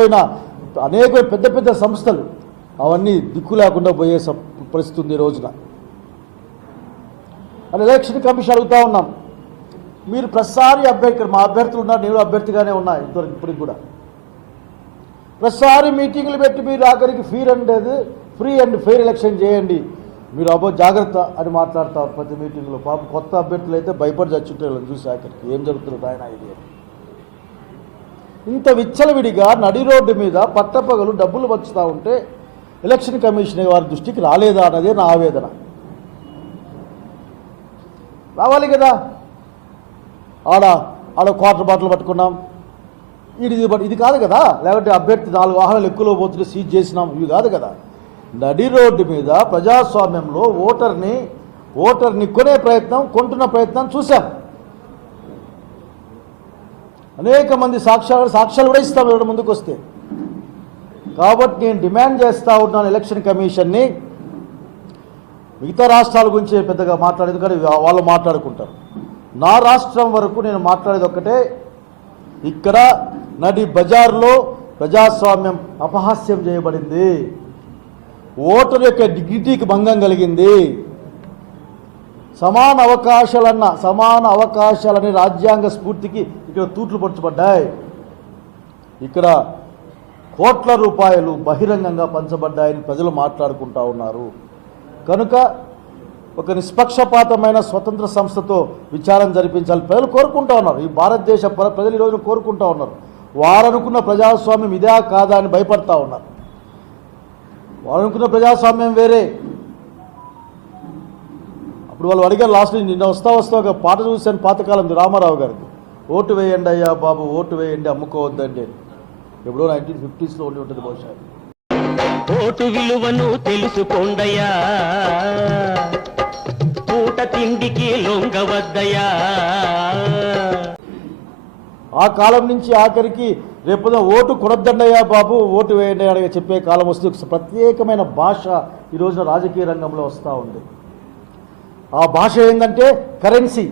నష్టపోయిన అనేక పెద్ద పెద్ద సంస్థలు అవన్నీ దిక్కు లేకుండా పోయే పరిస్థితి ఉంది ఈ రోజున. అని ఎలక్షన్ కమిషన్ అడుగుతూ ఉన్నాం. మీరు ప్రతిసారి అభ్యర్థి మా అభ్యర్థులు ఉన్నారు నేను అభ్యర్థిగానే ఉన్నా ఇంతవరకు ఇప్పటికి కూడా. ప్రతిసారి మీటింగ్లు పెట్టి మీరు ఆఖరికి ఫీర్ అండేది ఫ్రీ అండ్ ఫెయిర్ ఎలక్షన్ చేయండి. మీరు అబ్బో జాగ్రత్త అని మాట్లాడతారు ప్రతి మీటింగ్లో. పాపం కొత్త అభ్యర్థులు అయితే భయపడి చచ్చుంటారు చూసి ఆఖరికి. ఏం జరుగుతుంది ఆయన ఇది అని. ఇంత విచ్చలవిడిగా నడి రోడ్డు మీద పట్టపగలు డబ్బులు పంచుతూ ఉంటే ఎలక్షన్ కమిషన్ వారి దృష్టికి రాలేదా అన్నదే నా ఆవేదన. రావాలి కదా. ఆడ ఆడ క్వార్టర్ బాటిల్ పట్టుకున్నాం. ఇది ఇది ఇది కాదు కదా. లేకపోతే అభ్యర్థి నాలుగు వాహనాలు ఎక్కువలో పోతుంటే సీజ్ చేసినాం. ఇవి కాదు కదా. నడి రోడ్డు మీద ప్రజాస్వామ్యంలో ఓటర్ని ఓటర్ని కొనే ప్రయత్నం కొంటున్న ప్రయత్నం చూసాం అనేక మంది సాక్ష్యాలు సాక్ష్యాలు కూడా ఇస్తాం ఇక్కడ ముందుకు వస్తే కాబట్టి నేను డిమాండ్ చేస్తూ ఉన్నాను ఎలక్షన్ కమిషన్ని. మిగతా రాష్ట్రాల గురించి పెద్దగా మాట్లాడేది కానీ వాళ్ళు మాట్లాడుకుంటారు. నా రాష్ట్రం వరకు నేను మాట్లాడేది ఒక్కటే ఇక్కడ నడి బజార్లో ప్రజాస్వామ్యం అపహాస్యం చేయబడింది. ఓటరు యొక్క డిగ్నిటీకి భంగం కలిగింది. సమాన అవకాశాలన్న సమాన అవకాశాలని రాజ్యాంగ స్ఫూర్తికి ఇక్కడ తూట్లు పరచబడ్డాయి ఇక్కడ కోట్ల రూపాయలు బహిరంగంగా పంచబడ్డాయని ప్రజలు మాట్లాడుకుంటా ఉన్నారు. కనుక ఒక నిష్పక్షపాతమైన స్వతంత్ర సంస్థతో విచారం జరిపించాలి ప్రజలు కోరుకుంటా ఉన్నారు. ఈ భారతదేశ ప్రజలు ఈ రోజున కోరుకుంటా ఉన్నారు. వారనుకున్న ప్రజాస్వామ్యం ఇదే కాదా అని భయపడతా ఉన్నారు. వారనుకున్న ప్రజాస్వామ్యం వేరే అప్పుడు వాళ్ళు అడిగారు లాస్ట్ నిన్న వస్తా వస్తా ఒక పాట చూశాను పాతకాలం రామారావు గారికి ఓటు వేయండి అయ్యా బాబు ఓటు వేయండి అమ్ముకోవద్దండి ఎప్పుడో నైన్టీన్ ఫిఫ్టీస్లో ఉండి ఉంటుంది బహుశా. ఓటు విలువను తెలుసుకోండయా పూట తిండికి లొంగవద్దయా ఆ కాలం నుంచి ఆఖరికి రేపు ఓటు కొనొద్దండయ్యా బాబు ఓటు వేయండి అని చెప్పే కాలం వస్తుంది. ప్రత్యేకమైన భాష ఈ రోజున రాజకీయ రంగంలో వస్తూ ఉంది. ఆ భాష ఏంటంటే కరెన్సీ.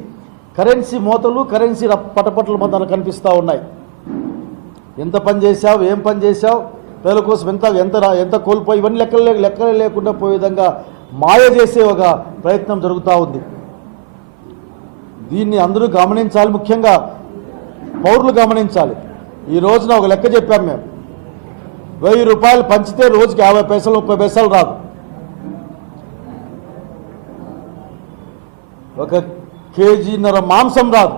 కరెన్సీ మూతలు కరెన్సీ పటపట్ల పటపటలు మన కనిపిస్తూ ఉన్నాయి. ఎంత పని చేశావు ఏం పని చేశావు ప్రజల కోసం ఎంత ఎంత ఎంత కోల్పోయి ఇవన్నీ లెక్కలు లెక్కలు లేకుండా పోయే విధంగా మాయ చేసే ఒక ప్రయత్నం జరుగుతూ ఉంది. దీన్ని అందరూ గమనించాలి ముఖ్యంగా. పౌరులు గమనించాలి. ఈ రోజున ఒక లెక్క చెప్పాం మేము. వెయ్యి రూపాయలు పంచితే రోజుకి యాభై పైసలు ముప్పై పైసలు రాదు. ఒక కేజీన్నర మాంసం రాదు.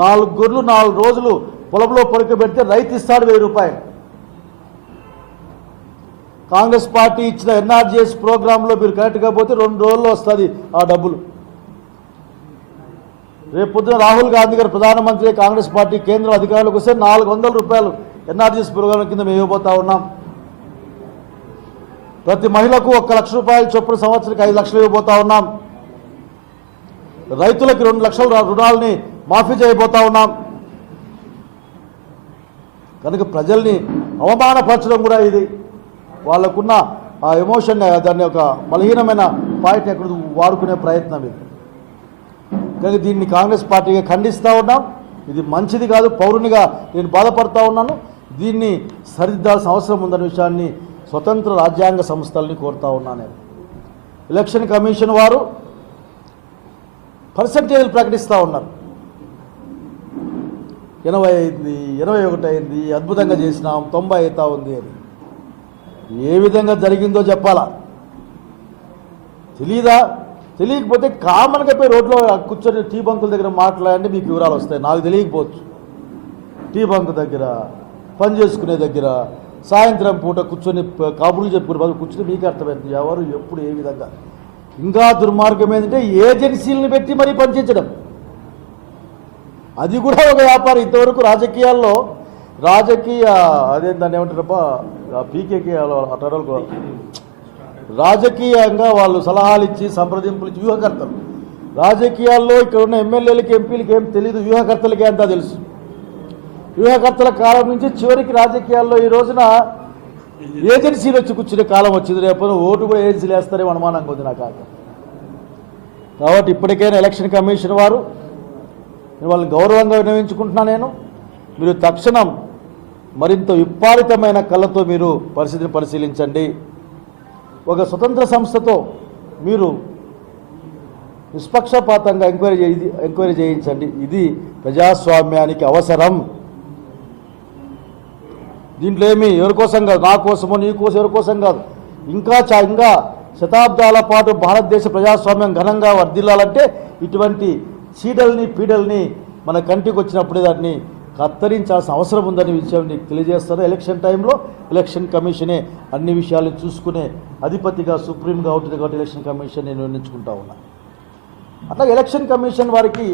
నాలుగు గొర్రెలు నాలుగు రోజులు పొలంలో పొడకబెడితే రైతు ఇస్తాడు వెయ్యి రూపాయలు. కాంగ్రెస్ పార్టీ ఇచ్చిన ఎన్ఆర్జీఎస్ ప్రోగ్రాంలో మీరు కరెక్ట్గా పోతే రెండు రోజుల్లో వస్తుంది ఆ డబ్బులు. రేపు పొద్దున రాహుల్ గాంధీ గారు ప్రధానమంత్రి కాంగ్రెస్ పార్టీ కేంద్ర అధికారులకు వస్తే నాలుగు వందల రూపాయలు ఎన్ఆర్జీఎస్ ప్రోగ్రాం కింద మేము ఇవ్వబోతా ఉన్నాం. ప్రతి మహిళకు ఒక్క లక్ష రూపాయలు చొప్పున సంవత్సరానికి ఐదు లక్షలు ఇవ్వబోతా ఉన్నాం. రైతులకు రెండు లక్షల రుణాలని మాఫీ చేయబోతా ఉన్నాం. కనుక ప్రజల్ని అవమానపరచడం కూడా ఇది. వాళ్ళకున్న ఆ ఎమోషన్ దాన్ని ఒక బలహీనమైన పాయింట్ని ఎక్కడ వాడుకునే ప్రయత్నం ఇది. కనుక దీన్ని కాంగ్రెస్ పార్టీగా ఖండిస్తూ ఉన్నాం. ఇది మంచిది కాదు పౌరునిగా నేను బాధపడతా ఉన్నాను. దీన్ని సరిదిద్దాల్సిన అవసరం ఉందనే విషయాన్ని స్వతంత్ర రాజ్యాంగ సంస్థల్ని కోరుతా ఉన్నాను నేను. ఎలక్షన్ కమిషన్ వారు పర్సంటేజ్లు ప్రకటిస్తూ ఉన్నారు. ఎనభై అయింది ఇరవై ఒకటి అయింది అద్భుతంగా చేసినాం తొంభై అవుతా ఉంది అని. ఏ విధంగా జరిగిందో చెప్పాలా? తెలీదా? తెలియకపోతే కామన్గా పోయి రోడ్లో కూర్చొని టీ బంకుల దగ్గర మాట్లాడండి మీకు వివరాలు వస్తాయి. నాకు తెలియకపోవచ్చు. టీ బంక్ దగ్గర పని చేసుకునే దగ్గర సాయంత్రం పూట కూర్చొని కబుర్లు చెప్పుకునే బదులు కూర్చొని మీకు అర్థమవుతుంది ఎవరు ఎప్పుడు ఏ విధంగా? ఇంకా దుర్మార్గం ఏంటంటే ఏజెన్సీలను పెట్టి మరీ పనిచేయడం. అది కూడా ఒక వ్యాపారం. ఇంతవరకు రాజకీయాల్లో రాజకీయ అదే దాన్ని ఏమంటారబ్బా పీకేకి అటడలు రాజకీయంగా వాళ్ళు సలహాలు ఇచ్చి సంప్రదింపులు ఇచ్చి వ్యూహకర్తలు. రాజకీయాల్లో ఇక్కడ ఉన్న ఎమ్మెల్యేలకి ఎంపీలకి ఏం తెలియదు వ్యూహకర్తలకి అంతా తెలుసు. వ్యూహకర్తల కాలం నుంచి చివరికి రాజకీయాల్లో ఈ రోజున ఏజెన్సీలు వచ్చి కూర్చునే కాలం వచ్చింది. రేపు ఓటు కూడా ఏజెన్సీలు వేస్తారేమో అనుమానంగా ఉంది నాకు కాబట్టి ఇప్పటికైనా ఎలక్షన్ కమిషన్ వారు వాళ్ళని గౌరవంగా వినియోగించుకుంటున్నా నేను. మీరు తక్షణం మరింత విపరీతమైన కళ్ళతో మీరు పరిస్థితిని పరిశీలించండి. ఒక స్వతంత్ర సంస్థతో మీరు నిష్పక్షపాతంగా ఎంక్వైరీ ఎంక్వైరీ చేయించండి. ఇది ప్రజాస్వామ్యానికి అవసరం. దీంట్లో ఏమి ఎవరికోసం కాదు నా కోసమో నీ కోసం ఎవరికోసం కాదు. ఇంకా చా ఇంకా శతాబ్దాల పాటు భారతదేశ ప్రజాస్వామ్యం ఘనంగా వర్ధిల్లాలంటే ఇటువంటి చీడల్ని పీడల్ని మన కంటికి వచ్చినప్పుడే దాన్ని కత్తిరించాల్సిన అవసరం ఉందని విషయం నీకు తెలియజేస్తారు ఎలక్షన్ టైంలో ఎలక్షన్ కమిషనే అన్ని విషయాలు చూసుకునే అధిపతిగా సుప్రీంగా ఉంటుంది కాబట్టి ఎలక్షన్ కమిషన్ నేను నిర్ణయించుకుంటా ఉన్నా. అట్లా ఎలక్షన్ కమిషన్ వారికి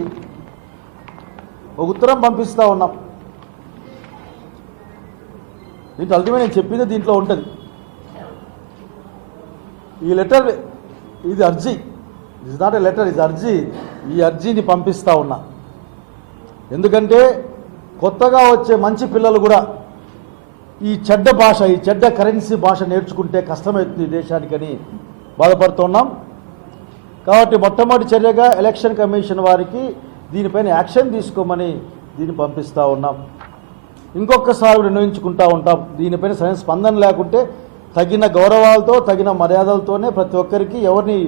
ఒక ఉత్తరం పంపిస్తూ ఉన్నాం. దీంట్లో అల్టిమేట్ నేను చెప్పింది దీంట్లో ఉంటుంది. ఈ లెటర్ ఇది అర్జీ. ఇస్ నాట్ ఎ లెటర్ ఇది అర్జీ. ఈ అర్జీని పంపిస్తూ ఉన్నా. ఎందుకంటే కొత్తగా వచ్చే మంచి పిల్లలు కూడా ఈ చెడ్డ భాష ఈ చెడ్డ కరెన్సీ భాష నేర్చుకుంటే కష్టమవుతుంది దేశానికని బాధపడుతున్నాం కాబట్టి మొట్టమొదటి చర్యగా ఎలక్షన్ కమిషన్ వారికి దీనిపైన యాక్షన్ తీసుకోమని దీన్ని పంపిస్తూ ఉన్నాం. ఇంకొకసారి నిర్ణయించుకుంటూ ఉంటాం. దీనిపైన సరైన స్పందన లేకుంటే తగిన గౌరవాలతో తగిన మర్యాదలతోనే ప్రతి ఒక్కరికి ఎవరిని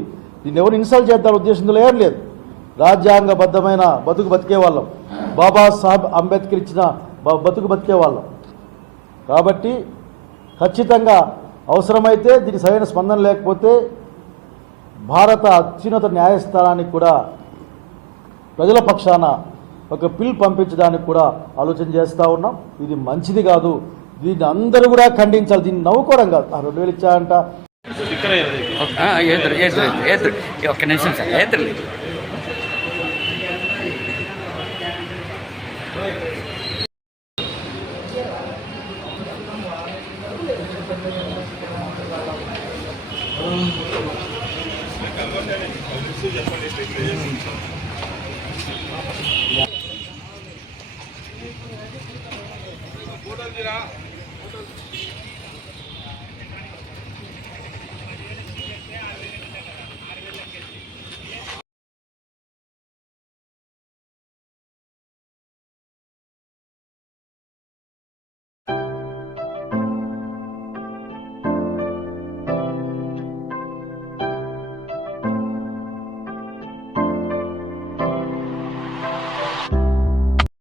దీన్ని ఎవరిని ఇన్సల్ట్ చేద్దాం ఉద్దేశంలో ఏం లేదు. రాజ్యాంగబద్ధమైన బతుకు బతికే వాళ్ళం. బాబాసాహెబ్ అంబేద్కర్ ఇచ్చిన బతుకు బతికే వాళ్ళం. కాబట్టి ఖచ్చితంగా అవసరమైతే దీనికి సరైన స్పందన లేకపోతే భారత అత్యున్నత న్యాయస్థానానికి కూడా ప్రజల పక్షాన ఒక పిల్ పంపించడానికి కూడా ఆలోచన చేస్తూ ఉన్నాం. ఇది మంచిది కాదు. దీన్ని అందరూ కూడా ఖండించాలి. దీన్ని నవ్వుకోవడం కాదు. ఆ రెండు వేలు ఇచ్చారంట. ఒక్క నిమిషం సార్ 对了，